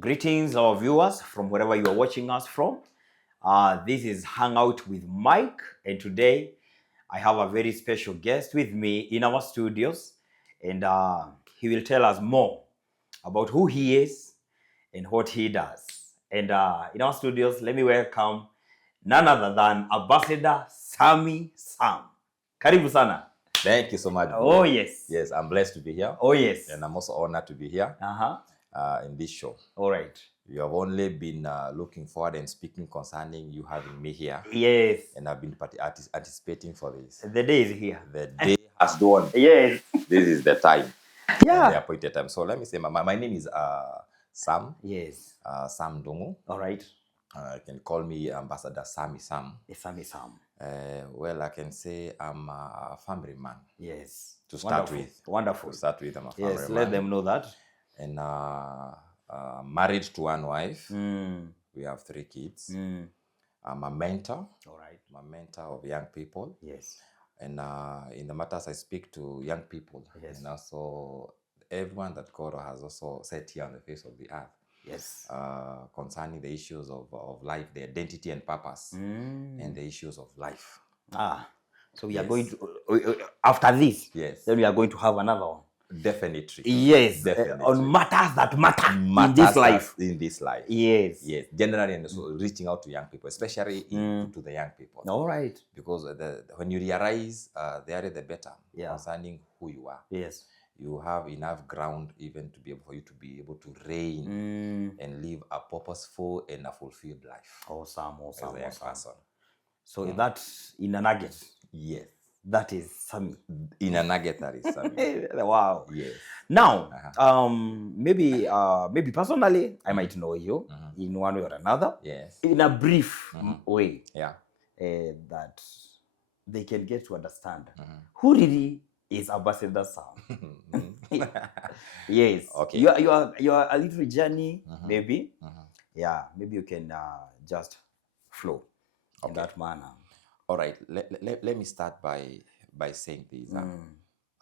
Greetings, our viewers, from wherever you are watching us from. This is Hangout with Mike, and today I have a very special guest with me in our studios, and he will tell us more about who he is and what he does. And in our studios, let me welcome none other than Ambassador Psalmi Sam. Karibu sana. Thank you so much, bro. Oh, yes. Yes, I'm blessed to be here. Oh, yes. And I'm also honored to be here in this show. All right. You have only been looking forward and speaking concerning you having me here. Yes. And I've been anticipating for this. The day is here. The day has dawned. Yes. This is the time. Yeah. The appointed time. So let me say, my name is Sam. Yes. Sam Dongo. All right. You can call me Ambassador Psalmi Sam. Psalmi Sam. Well, I can say I'm a family man. Yes. To start Wonderful. with. Wonderful. To start with, I'm a family man. Yes, let them know that. And married to one wife. We have 3 kids. I'm a mentor. All right. I'm a mentor of young people. Yes. And in the matters I speak to young people. Yes. And also everyone that God has also set here on the face of the earth. Yes. Concerning the issues of life, the identity and purpose, and the issues of life. So we are going to, after this, yes, then we are going to have another one. Definitely. Yes. Definitely. On matters that matter in this life. In this life. Yes. Yes. Generally, and so reaching out to young people, especially to the young people. All right. Because when you realize the earlier the better concerning who you are. Yes. You have enough ground even to be able for you to be able to reign and live a purposeful and a fulfilled life. Awesome. As a young person. So that's in a nugget. Yes. That is Psalmi. In a nugget, that is Psalmi. Wow. Yes. Now, maybe personally, I might know you in one way or another. Yes. In a brief way. Yeah. That they can get to understand who really is Ambassador Sam. Yes. Okay. You are a little journey, maybe. Yeah. Maybe you can just flow in that manner. All right. Let me start by saying this.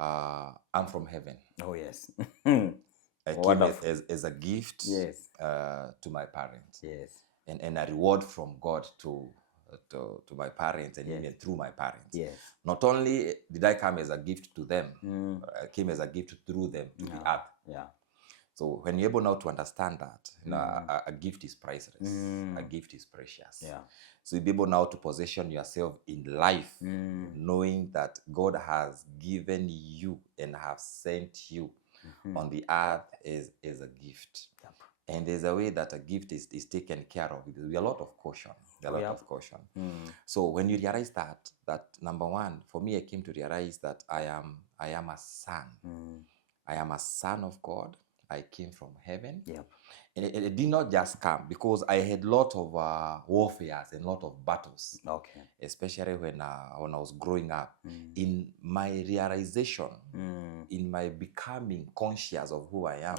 I'm from heaven. Oh yes. I came as a gift. Yes. To my parents. Yes. And a reward from God to my parents and even through my parents. Yes. Not only did I come as a gift to them, I came as a gift through them to the earth. Yeah. So when you're able now to understand that, a gift is priceless, a gift is precious. Yeah. So you'll be able now to position yourself in life, knowing that God has given you and have sent you on the earth as a gift. Yep. And there's a way that a gift is taken care of. There's a lot of caution. Of caution. So when you realize that number one, for me, I came to realize that I am a son. I am a son of God. I came from heaven. Yep. And it did not just come because I had a lot of warfare and a lot of battles. Okay. Especially when I was growing up. In my realization, in my becoming conscious of who I am,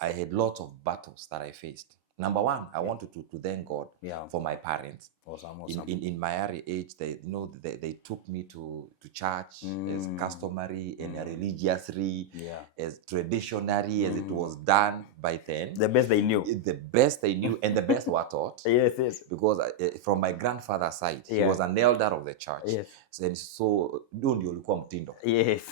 I had lots of battles that I faced. Number one, I wanted to thank God for my parents. Awesome. In my early age, they took me to church as customary and religiously, as traditionally as it was done by then. The best they knew. The best they knew and the best were taught. Yes. Because from my grandfather's side, he was an elder of the church. Yes. And so, ndio ulikuwa mtindo. Yes.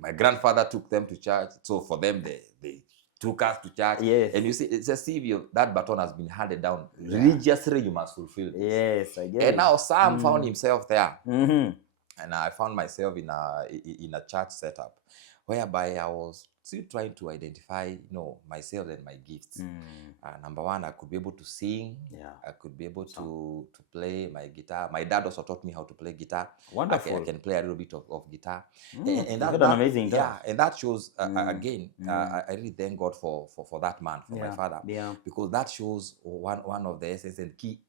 My grandfather took them to church. So for them, they took us to church. Yes. And you see, it's as if that baton has been handed down. Religiously, you must fulfill this. Yes, I get it. And now Sam found himself there. Mm-hmm. And I found myself in a church setup whereby I was still trying to identify, myself and my gifts. Number one, I could be able to sing. Yeah. I could be able to play my guitar. My dad also taught me how to play guitar. Wonderful. I can play a little bit of guitar. And that's an amazing dad. Yeah, and that shows, again, I really thank God for that man, for my father. Yeah. Because that shows one of the essence and key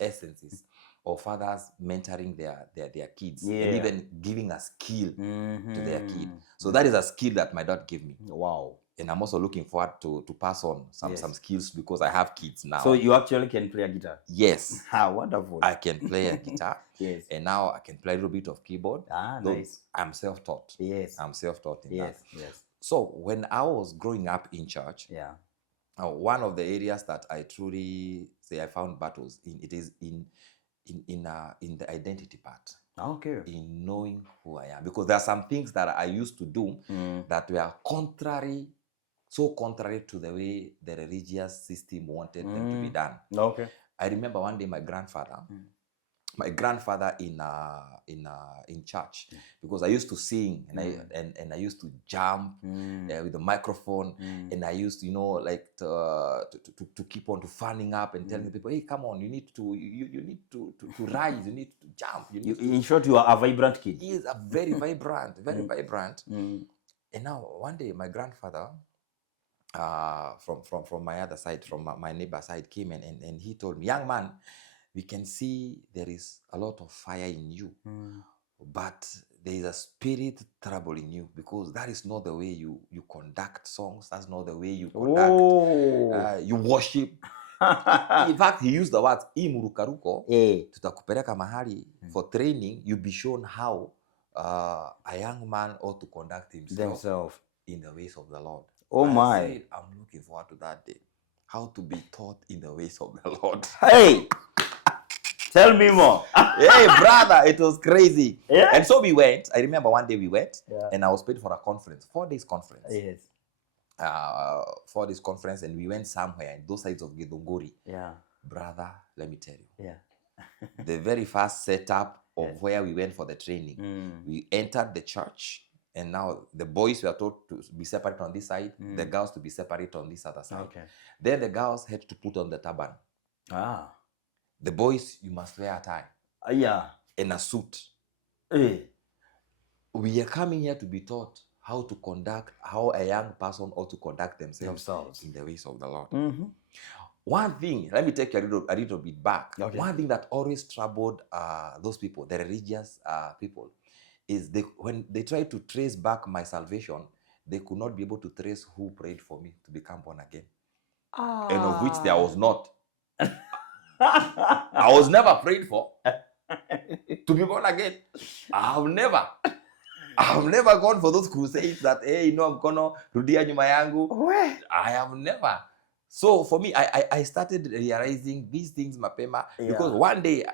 essences of fathers mentoring their kids and even giving a skill to their kid. So that is a skill that my dad gave me. Wow. And I'm also looking forward to pass on some skills because I have kids now. So you actually can play a guitar? Yes. Wonderful. I can play a guitar. Yes. And now I can play a little bit of keyboard. Nice. I'm self-taught. Yes. I'm self-taught in that. Yes. So when I was growing up in church, one of the areas that I truly say I found battles in, it is in the identity part. Okay. In knowing who I am, because there are some things that I used to do that were so contrary to the way the religious system wanted them to be done. Okay. I remember one day my grandfather in church, because I used to sing and I used to jump with the microphone, and I used to, like to keep on to fanning up and telling people, hey, come on, you need to rise, you need to jump. In short, you are a vibrant kid. He is a very vibrant, very vibrant. And now one day my grandfather, from my other side, from my neighbor side, came and he told me, young man, we can see there is a lot of fire in you, but there is a spirit trouble in you, because that is not the way you conduct songs. That's not the way you conduct, you worship. In fact, he used the words, imurukaruko, tutakupeleka mahali for training, you be shown how a young man ought to conduct himself in the ways of the Lord. Oh my. I said, I'm looking forward to that day. How to be taught in the ways of the Lord. Hey! Tell me more. Hey, brother, it was crazy. Yeah. And so we went. I remember one day we went, and I was paid for a conference, 4 days conference. Yes. 4 days conference, and we went somewhere in those sides of Githunguri. Yeah. Brother, let me tell you. Yeah. The very first setup of where we went for the training, we entered the church, and now the boys were told to be separate on this side, the girls to be separate on this other side. Okay. Then the girls had to put on the turban. The boys, you must wear a tie. And a suit. We are coming here to be taught how a young person ought to conduct themselves in the ways of the Lord. One thing, let me take you a little bit back. Okay. One thing that always troubled those people, the religious people, is when they tried to trace back my salvation, they could not be able to trace who prayed for me to become born again. And of which there was not. I was never prayed for to be born again. I've never gone for those crusades that, hey, I'm gonna rudia nyuma yangu. I have never. So for me, I started realizing these things mapema, because one day,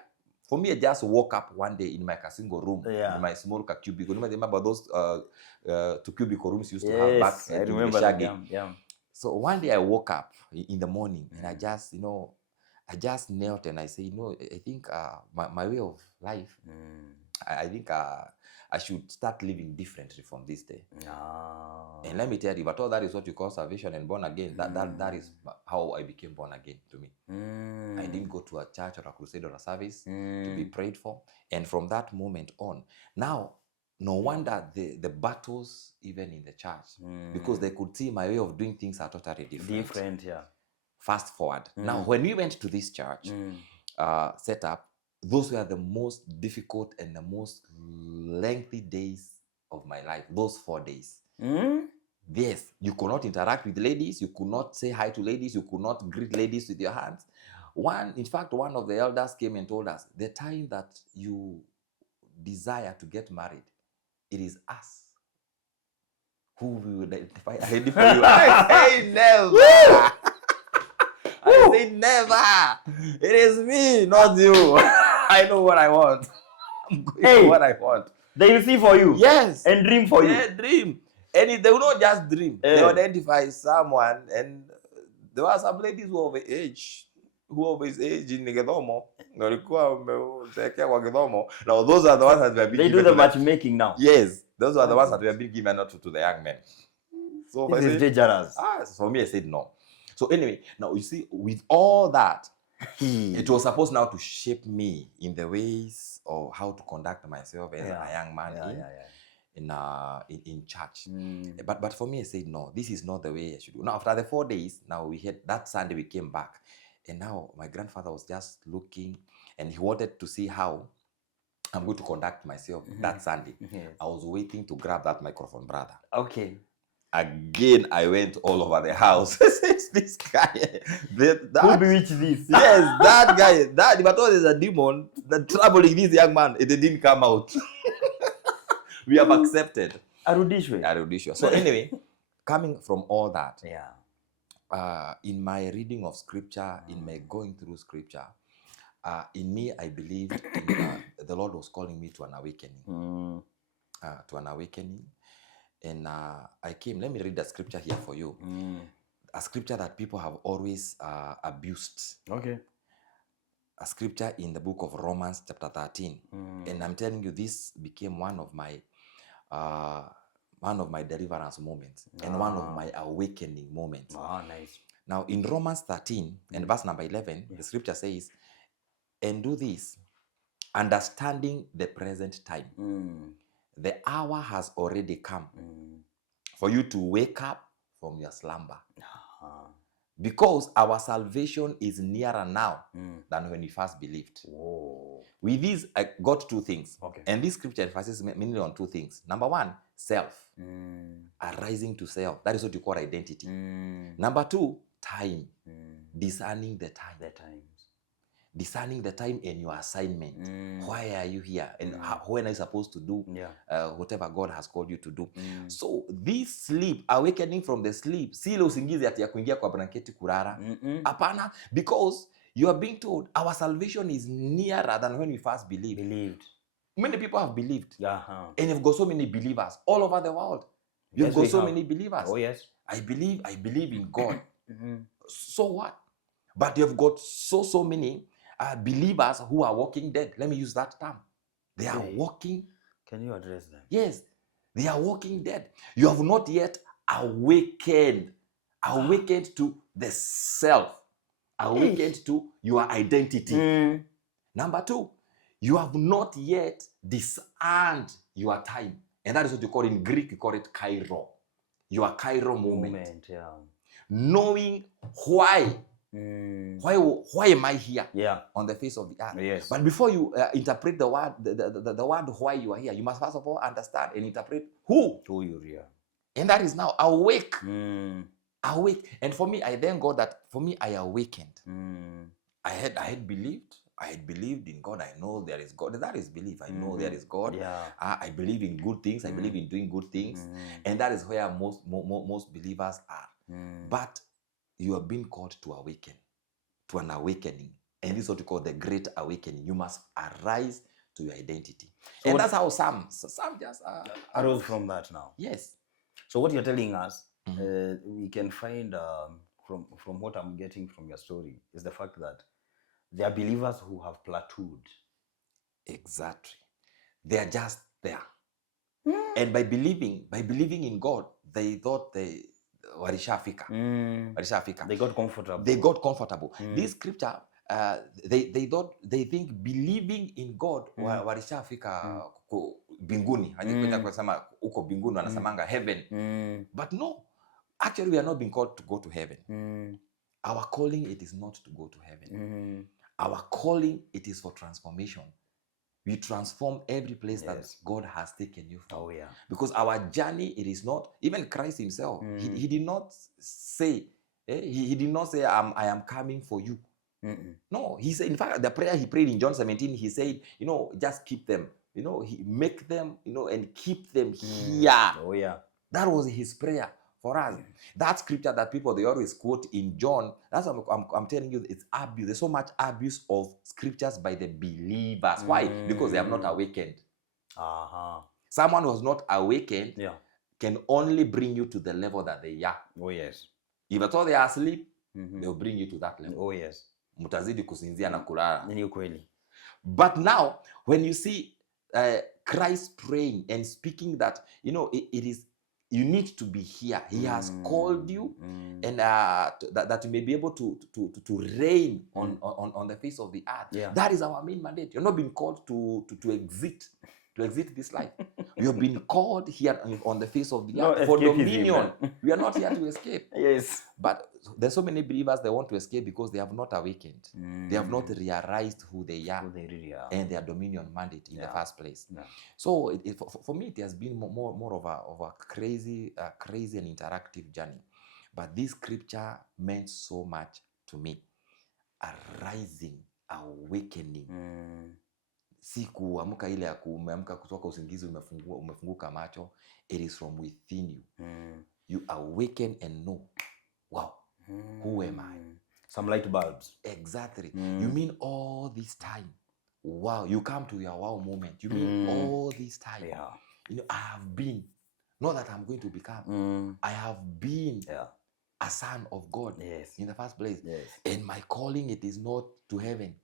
for me, I just woke up one day in my single room, in my small cubicle. You remember those 2 cubicle rooms used to have back? I remember that. So one day I woke up in the morning, and I just knelt and I say, I think my way of life, I think I should start living differently from this day. And let me tell you, but all that is what you call salvation and born again. That is how I became born again to me. I didn't go to a church or a crusade or a service to be prayed for. And from that moment on, now, no wonder the battles even in the church, because they could see my way of doing things are totally different. Fast forward. Now, when we went to this church setup, those were the most difficult and the most lengthy days of my life. Those 4 days. Yes, you could not interact with ladies. You could not say hi to ladies. You could not greet ladies with your hands. In fact, one of the elders came and told us, the time that you desire to get married, it is us who will identify ready for you. I say never. I say never. It is me, not you. I know what I want. I'm going for what I want. They will see for you. Yes. And dream for you. Yeah, dream. And they will not just dream. They will identify someone. And there were some ladies who of age in Githomo. Now those are the ones that we have been They do the matchmaking now. Yes. Those are the ones that we have been given out to the young men. So this is dangerous. For me, I said no. So anyway, now you see, with all that, it was supposed now to shape me in the ways of how to conduct myself as a young man in church. But for me, I said, no, this is not the way I should do. Now, after the 4 days, now we had that Sunday, we came back. And now my grandfather was just looking, and he wanted to see how I'm going to conduct myself that Sunday. I was waiting to grab that microphone, brother. Okay. Again, I went all over the house. This guy, who bewitched this? Yes, that guy, but all is a demon that troubling this young man. It didn't come out. We have accepted. Arudishwe. So anyway, coming from all that, in my reading of scripture, in my going through scripture, in me, I believed the Lord was calling me to an awakening. And I came. Let me read the scripture here for you. A scripture that people have always abused. Okay. A scripture in the book of Romans chapter 13. And I'm telling you, this became one of my deliverance moments and one of my awakening moments. Nice. Now, in Romans 13 and verse number 11, the scripture says, and do this, understanding the present time. The hour has already come for you to wake up from your slumber. Because our salvation is nearer now than when we first believed. Whoa. With this, I got two things. Okay. And this scripture emphasizes mainly on two things. Number one, self. Arising to self. That is what you call identity. Number two, time. Discerning the time. The times. Discerning the time and your assignment. Why are you here? And when are you supposed to do whatever God has called you to do? So this sleep, awakening from the sleep, si ile usingizi ati ya kuingia kwa blanketi kurara. Hapana, because you are being told our salvation is nearer than when we first believed. Many people have believed. And you've got so many believers all over the world. You've got so many believers. Oh, yes. I believe in God. So what? But you've got so many believers who are walking dead. Let me use that term. They are walking. Can you address them? Yes, they are walking dead. You have not yet awakened to the self, awakened to your identity. Number two, you have not yet discerned your time. And that is what you call in Greek, you call it kairo. Your kairo moment. Knowing why. Why am I here on the face of the earth? Yes. But before you interpret the word, the word why you are here, you must first of all understand and interpret who you're here. And that is now awake. Awake. And for me, I then got that. For me, I awakened. I had believed. I had believed in God. I know there is God. That is belief. I know there is God. I believe in good things. I believe in doing good things. And that is where most believers are. But you are being called to awaken, to an awakening. And this is what we call the great awakening. You must arise to your identity. So and that's how Sam just arose from that now. Yes. So what you're telling us, we can find from what I'm getting from your story is the fact that there are believers who have plateaued. Exactly. They are just there. And by believing in God, they thought walishafika. They got comfortable. This scripture, they think believing in God walishafika binguni. Hajipenda kusema uko binguni wanasemanga heaven. But no, actually we are not being called to go to heaven. Our calling, it is not to go to heaven. Our calling, it is for transformation. We transform every place that God has taken you from. Because our journey, it is not, even Christ himself, he did not say, he did not say, I am coming for you. No, he said, in fact, the prayer he prayed in John 17, he said, just keep them, he make them, and keep them here. That was his prayer for us. That scripture that people, they always quote in John, that's what I'm telling you, it's abuse. There's so much abuse of scriptures by the believers. Why? Because they have not awakened. Someone who has not awakened can only bring you to the level that they are. If at all they are asleep, they'll bring you to that level. Mutazidi kusinzia na kulala. But now, when you see Christ praying and speaking that, it is, you need to be here. He has called you, and that you may be able to reign on the face of the earth. That is our main mandate. You're not being called to exit this life. You've been called here on the face of the earth for dominion. We are not here to escape. But there's so many believers, they want to escape because they have not awakened. They have not realized who they are, and their dominion mandate in the first place. So for me, it has been more of a crazy and interactive journey. But this scripture meant so much to me. Arising, awakening. Si kuamka ile ya kuamka kutoka usingizi umefunguka macho. It is from within you. you awaken and know, wow, who am I? Some light bulbs. Exactly. You mean all this time? Wow, you come to your wow moment. You mean all this time? Yeah. You know, I have been, not that I'm going to become. I have been a son of God in the first place. Yes. And my calling, it is not to heaven.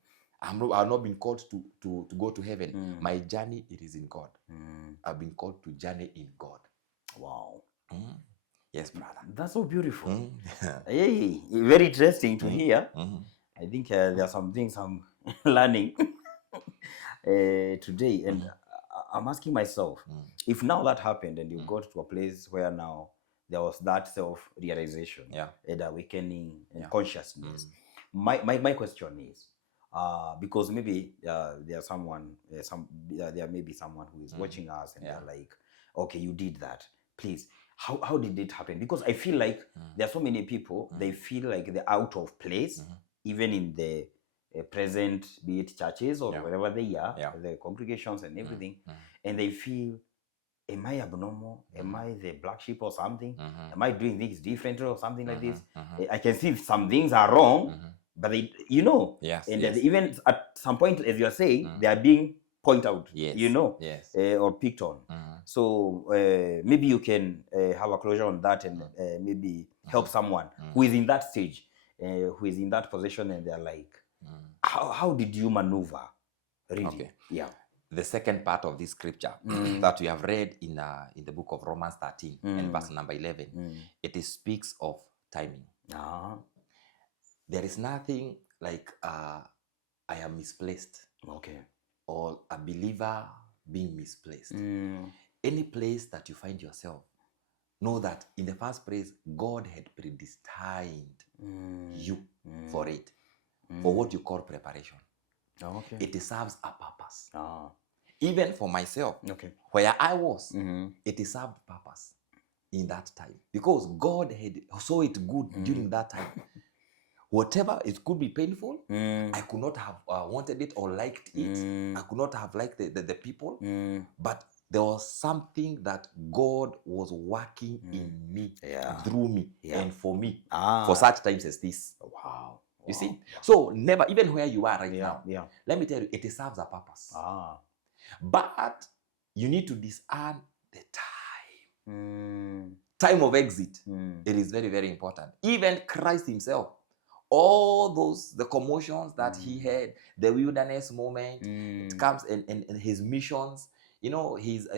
I've not been called to go to heaven. My journey, it is in God. I've been called to journey in God. Wow. Yes, brother. That's so beautiful. Hey, very interesting to hear. I think there are some things I'm learning today. And I'm asking myself, if now that happened and you got to a place where now there was that self-realization and awakening and consciousness, my question is, because maybe there's someone, there may be someone who is watching us and they're like, okay, you did that. Please, how did it happen? Because I feel like there are so many people, they feel like they're out of place, even in the present, be it churches or wherever they are, the congregations and everything, and they feel, am I abnormal? Am I the black sheep or something? Am I doing things differently or something like this? I can see some things are wrong, but they, you know, even at some point, as you're saying, they are being pointed out, you know, or picked on. So maybe you can have a closure on that and maybe help someone who is in that stage, who is in that position, and they're like, how did you maneuver? Really? Okay. Yeah. The second part of this scripture that we have read in the book of Romans 13 and verse number 11, it speaks of timing. There is nothing like I am misplaced. Okay. Or a believer being misplaced. Any place that you find yourself, know that in the first place, God had predestined you for it, for what you call preparation. Okay. It serves a purpose. Even for myself, where I was, it served purpose in that time. Because God had saw it good during that time. Whatever, it could be painful. I could not have wanted it or liked it. I could not have liked the people. But there was something that God was working in me, through me, and for me, for such times as this. Wow. You see? So never, even where you are right now, let me tell you, it serves a purpose. But you need to discern the time. Time of exit. It is very, very important. Even Christ himself, all those, the commotions that he had, the wilderness moment, it comes in his missions, you know, his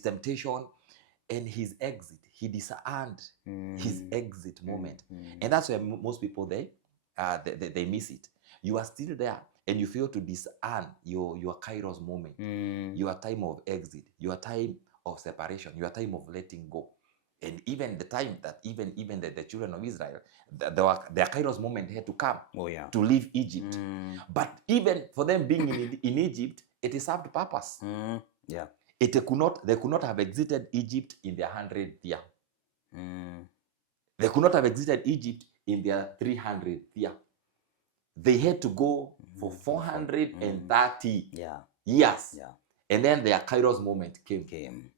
temptation and his exit. He discerned his exit moment. And that's where most people, they miss it. You are still there and you fail to discern your kairos moment, your time of exit, your time of separation, your time of letting go. And even the time that even the children of Israel, their kairos moment had to come to leave Egypt. But even for them being in Egypt, it served purpose. They could not have exited Egypt in their 100th year. They could not have exited Egypt in their 300th year. They had to go for 430 years. And then their kairos moment came.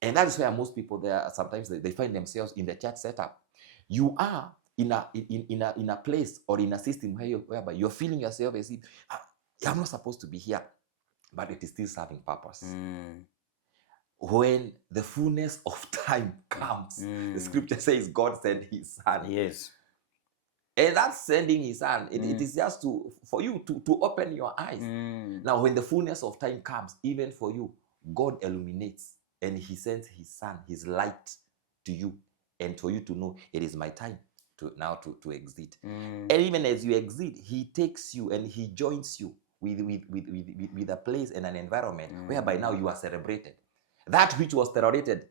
And that is where most people there sometimes they find themselves in the church setup. You are in a place or in a system whereby you're feeling yourself as if I'm not supposed to be here, but it is still serving purpose. When the fullness of time comes, the scripture says God sent his son. Yes. And that's sending his son. It is just for you to open your eyes. Now, when the fullness of time comes, even for you, God illuminates and he sends his son, his light to you, and for you to know it is my time to exit. And even as you exit, he takes you and he joins you with a place and an environment whereby now you are celebrated. That which was tolerated,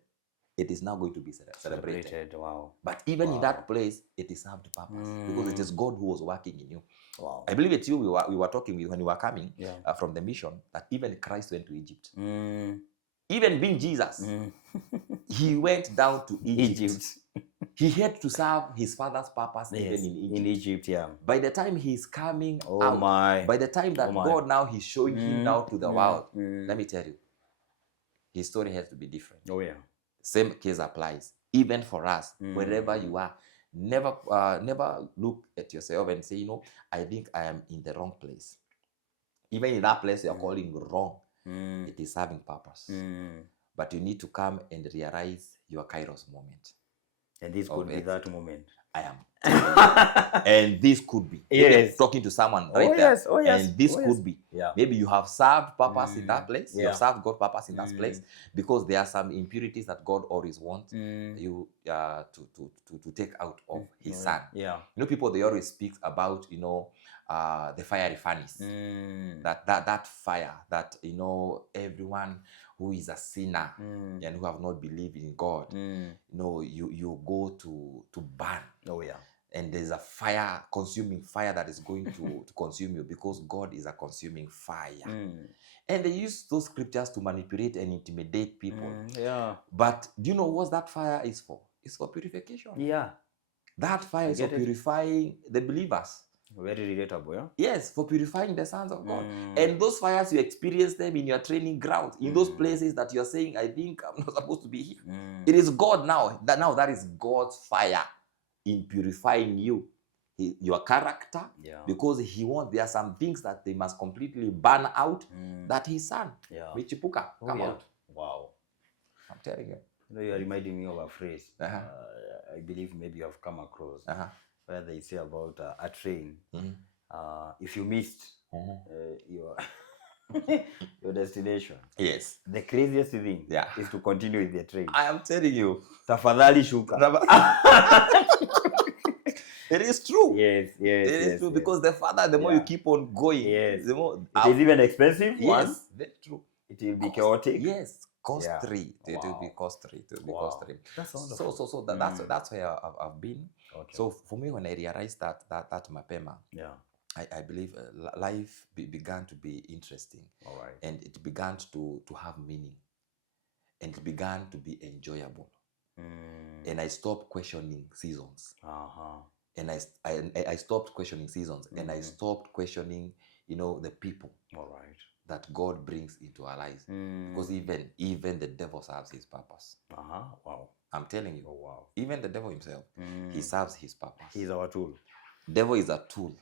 it is now going to be celebrated. Wow. But even in that place, it is served purpose because it is God who was working in you. Wow. I believe it's you we were talking with when you were coming from the mission, that even Christ went to Egypt. Even being Jesus, he went down to Egypt. He had to serve his father's purpose even in Egypt. By the time he's coming out, by the time that God now he's showing him now to the world, let me tell you, his story has to be different. Same case applies. even for us, wherever you are. Never look at yourself and say, I think I am in the wrong place. Even in that place you're calling wrong, it is serving purpose. But you need to come and realize your Kairos moment. And this could be that moment. I am. And this could be. Yes. Talking to someone right there. Yes. Oh, yes. And this could be. Yeah. Maybe you have served purpose in that place. Yeah. You have served God purpose in that place, because there are some impurities that God always wants you to take out of his son. Yeah. People, they always speak about, the fiery furnace. That fire that, everyone who is a sinner and who have not believed in God, you go to burn. Oh yeah. And there's a fire, consuming fire, that is going to consume you, because God is a consuming fire. And they use those scriptures to manipulate and intimidate people. Yeah. But do you know what that fire is for? It's for purification. Yeah. That fire is for purifying the believers. Very relatable, yeah? Yes, for purifying the sons of God. And those fires, you experience them in your training ground, in those places that you're saying, I think I'm not supposed to be here. It is God now. That is God's fire in purifying you, your character, because he wants, there are some things that they must completely burn out, that his son, Michipuka, come out. Wow. I'm telling you. You are reminding me of a phrase. I believe maybe you have come across, where they say about a train. If you missed your destination, yes, the craziest thing is to continue with the train. I am telling you. Tafadhali shuka. It is true. Yes. It is true, because the further, the more you keep on going, the more it is even expensive. Yes, very true. It will be chaotic. Yes, costly. It will be costly. It will be costly. That's wonderful. So that's where I've been. Okay. So for me, when I realized that mapema, I believe life began to be interesting. All right. And it began to have meaning, and it began to be enjoyable. And I stopped questioning seasons. And I stopped questioning seasons, and I stopped questioning, the people. All right. That God brings into our lives, because even the devil serves his purpose. Wow. I'm telling you. Oh, wow. Even the devil himself, he serves his purpose. He's our tool. Devil is a tool.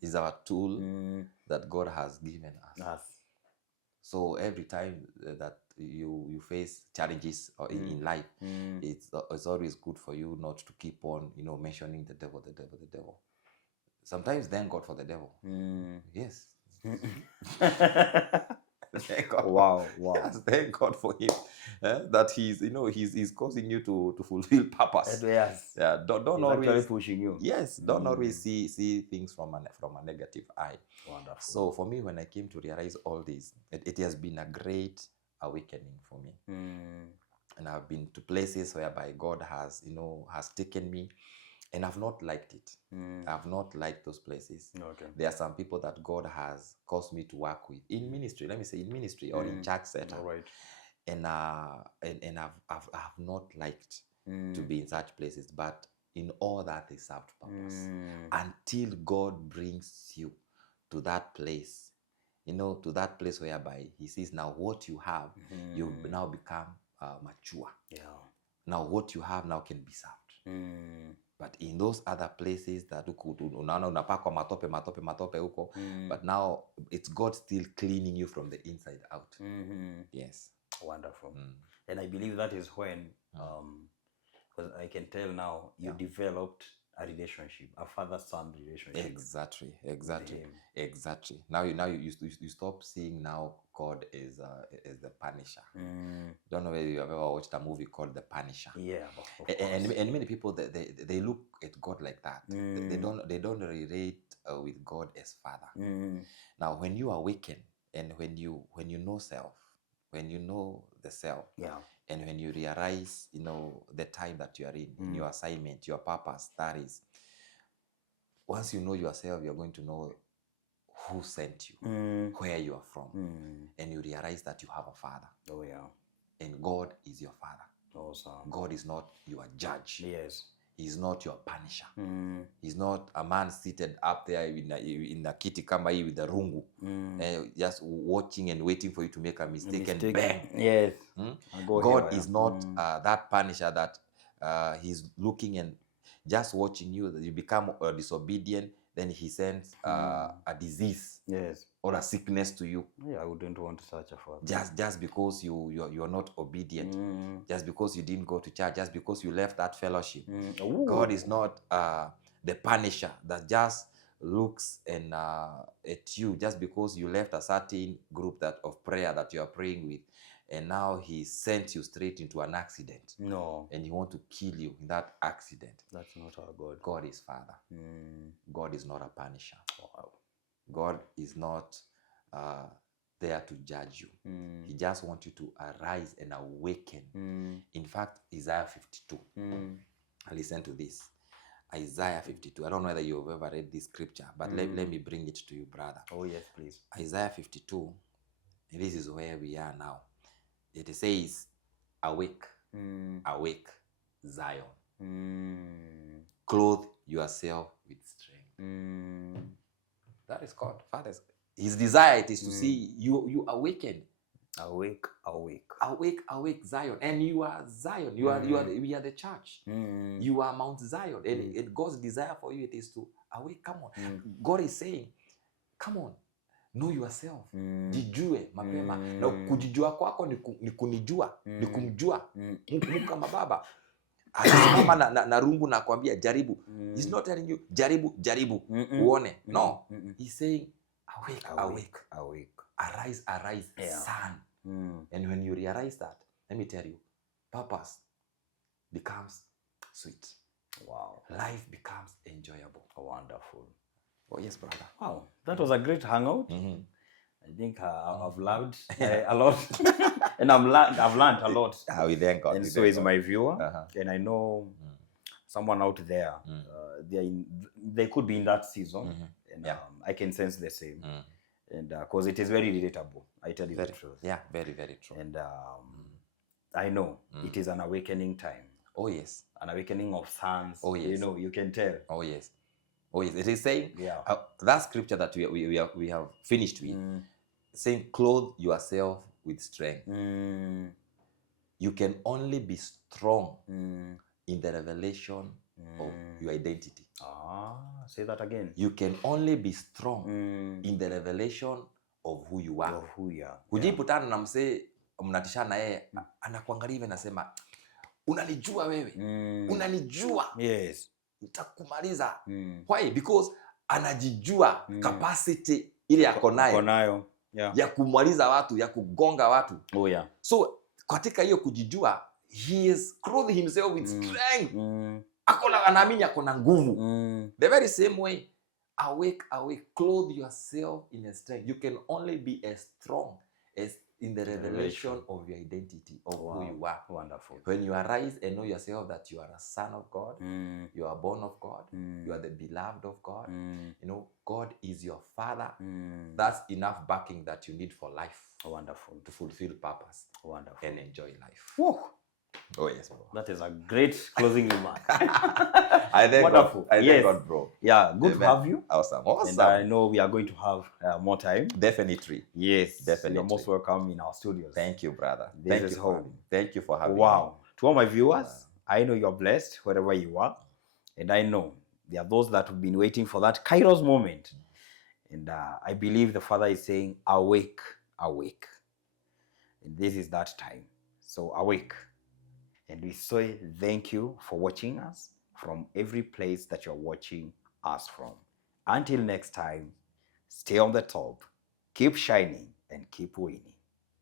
He's our tool that God has given us. So every time that you face challenges in life, it's always good for you not to keep on, mentioning the devil. Sometimes thank God for the devil. Yes. Thank God. Wow. Yes, thank God for him. That he's causing you to fulfill purpose. Yes. Yeah. Don't always actually pushing you. Yes. Don't always see things from a negative eye. Wonderful. So for me, when I came to realize all this, it has been a great awakening for me. And I've been to places whereby God has taken me, and I've not liked it. I've not liked those places. Okay. There are some people that God has caused me to work with in ministry. Let me say in ministry or in church setup. Right. And I've not liked to be in such places. But in all that, they served purpose until God brings you to that place. To that place whereby He says, now what you have, you've now become mature. Yeah. Now what you have now can be served. But in those other places that unapakwa matope huko, but now it's God still cleaning you from the inside out. Yes. Wonderful. And I believe that is when, because I can tell now, you developed a relationship, a father-son relationship. Exactly. Now you stop seeing now God as the Punisher. Don't know whether you have ever watched a movie called The Punisher. Yeah, and many people they look at God like that. They don't relate with God as Father. Now, when you awaken and when you know self, when you know the self, and when you realize the time that you are in your assignment, your purpose, that is, once you know yourself, you're going to know who sent you, where you are from, and you realize that you have a Father. Oh yeah. And God is your Father. Awesome. God is not your judge. Yes. He's not your punisher. He's not a man seated up there in a kiti kama hii with the rungu, just watching and waiting for you to make a mistake. And bang. Yes. God is not that punisher that he's looking and just watching you, that you become disobedient, then he sends a disease, Yes. or a sickness to you. Yeah, I wouldn't want such a father. Just because you're not obedient, just because you didn't go to church, just because you left that fellowship. God is not the punisher that just looks and at you just because you left a certain group that of prayer that you are praying with, and now he sent you straight into an accident. No. And he want to kill you in that accident. That's not our God. God is Father. God is not a punisher. Wow. God is not there to judge you. He just wants you to arise and awaken. In fact, Isaiah 52. Listen to this. Isaiah 52. I don't know whether you've ever read this scripture, but let me bring it to you, brother. Oh, yes, please. Isaiah 52. This is where we are now. It says, awake, awake, Zion. Clothe yourself with strength. That is God. Father's his desire is to see you awaken. Awake, awake. Awake, awake, Zion. And you are Zion. We are the church. You are Mount Zion. And God's desire for you, it is to awake. Come on. God is saying, come on, know yourself. Jijue mapema. Na kujijua kwako ni kunijua, ni kumjua. Mungu kama baba. Anasimama na rungu na kuambia jaribu. He's not telling you jaribu uone. No. He's saying awake, awake, awake. Arise, arise, son. And when you realize that, let me tell you, purpose becomes sweet. Wow. Life becomes enjoyable. Wonderful. Oh yes, brother. Wow, that was a great hangout. I think I've learned a lot, and I've learned a lot. We thank God. And so is my viewer, and I know someone out there. They could be in that season, and I can sense the same. And because it is very relatable, I tell you the truth. Yeah, very, very true. And I know it is an awakening time. Oh yes, an awakening of sons. Oh yes, you know, you can tell. Oh yes, oh yes. It is saying that scripture that we have finished with, saying, "Clothe yourself with strength." You can only be strong in the revelation of your identity. Say that again. You can only be strong in the revelation of who you are. Of who you are. Hujiputana na msee mnatishana yeye anakuangalia hivi anasema unanijua wewe. Unanijua. Yes. Nitakumaliza. Why? Because anajijua capacity ile yako nayo. Ya kumaliza watu, ya kugonga watu. Oh yeah. So katika hiyo kujijua, he is clothed himself with strength. Akona anaamini akona nguvu. The very same way, awake, awake, clothe yourself in a strength. You can only be as strong as in the revelation of your identity, of who you are. Wonderful. When you arise and know yourself that you are a son of God, you are born of God, you are the beloved of God, you know, God is your Father. That's enough backing that you need for life. Wonderful. To fulfill purpose. Wonderful. And enjoy life. Woo. Oh yes, bro. That is a great closing remark. I thank Wonderful. God. I thank God, bro. Yeah, good to have you. Awesome. And I know we are going to have more time. Definitely. Yes. Definitely. You're most welcome in our studios. Thank you, brother. This is home. Thank you for having me. Wow. To all my viewers, I know you're blessed wherever you are. And I know there are those that have been waiting for that Kairos moment. And I believe the Father is saying, awake, awake. And this is that time. So awake. And we say thank you for watching us from every place that you're watching us from. Until next time, stay on the top, keep shining, and keep winning.